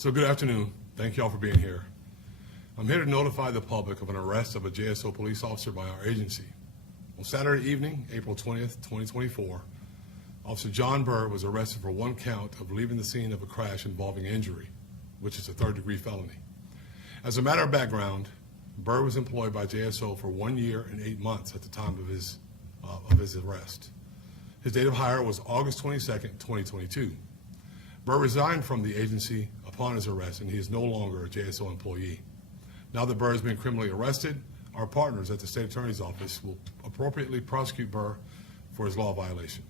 So good afternoon. Thank you all for being here. I'm here to notify the public of an arrest of a JSO police officer by our agency. On Saturday evening, April 20th, 2024, Officer John Burr was arrested for one count of leaving the scene of a crash involving injury, which is a third-degree felony. As a matter of background, Burr was employed by JSO for 1 year and 8 months at the time of his arrest. His date of hire was August 22nd, 2022. Burr resigned from the agency upon his arrest, and he is no longer a JSO employee. Now that Burr has been criminally arrested, our partners at the State Attorney's Office will appropriately prosecute Burr for his law violation.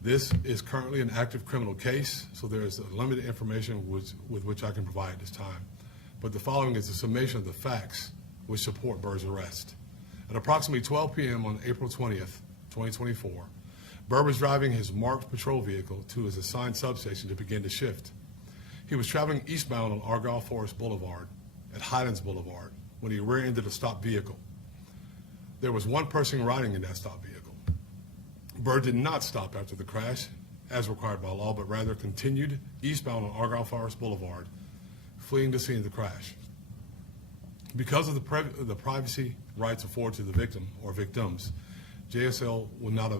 This is currently an active criminal case, so there is limited information with which I can provide at this time. But the following is a summation of the facts which support Burr's arrest. At approximately 12 p.m. on April 20th, 2024, Burr was driving his marked patrol vehicle to his assigned substation to begin the shift. He was traveling eastbound on Argyle Forest Boulevard at Highlands Boulevard when he rear-ended a stopped vehicle. There was one person riding in that stopped vehicle. Burr did not stop after the crash, as required by law, but rather continued eastbound on Argyle Forest Boulevard, fleeing the scene of the crash. Because of the privacy rights afforded to the victim or victims, JSL will not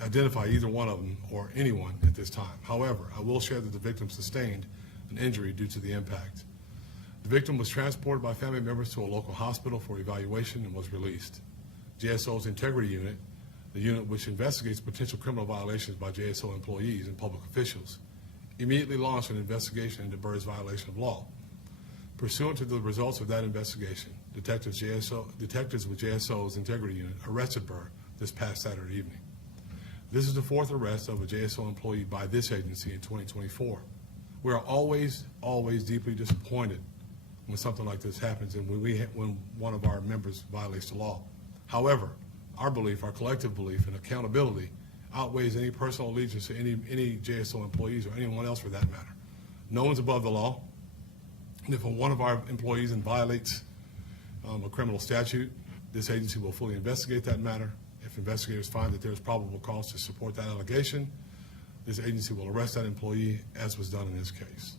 identify either one of them or anyone at this time. However, I will share that the victim sustained an injury due to the impact. The victim was transported by family members to a local hospital for evaluation and was released. JSO's Integrity Unit, the unit which investigates potential criminal violations by JSO employees and public officials, immediately launched an investigation into Burr's violation of law. Pursuant to the results of that investigation, detectives with JSO's Integrity Unit arrested Burr this past Saturday evening. This is the fourth arrest of a JSO employee by this agency in 2024. We are always deeply disappointed when something like this happens and when one of our members violates the law. However, our belief, our collective belief in accountability outweighs any personal allegiance to any JSO employees or anyone else for that matter. No one's above the law. And if one of our employees violates a criminal statute, this agency will fully investigate that matter. If investigators find that there's probable cause to support that allegation, this agency will arrest that employee, as was done in this case.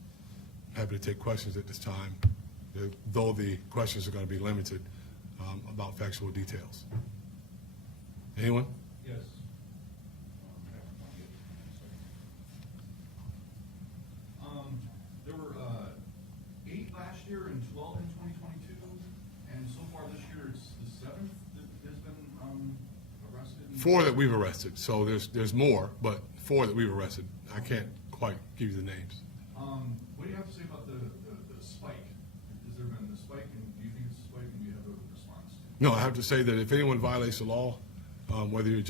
I'm happy to take questions at this time, though the questions are going to be limited about factual details. Anyone? Yes. There were 8 last year and 12 in 2022, and so far this year it's the 7th that has been arrested. 4 that we've arrested. So there's more, but 4 that we've arrested. I can't quite give you the names. What do you have to say about the spike? Has there been the spike, and do you think it's a spike, and do you have a response? No, I have to say that if anyone violates the law, whether you're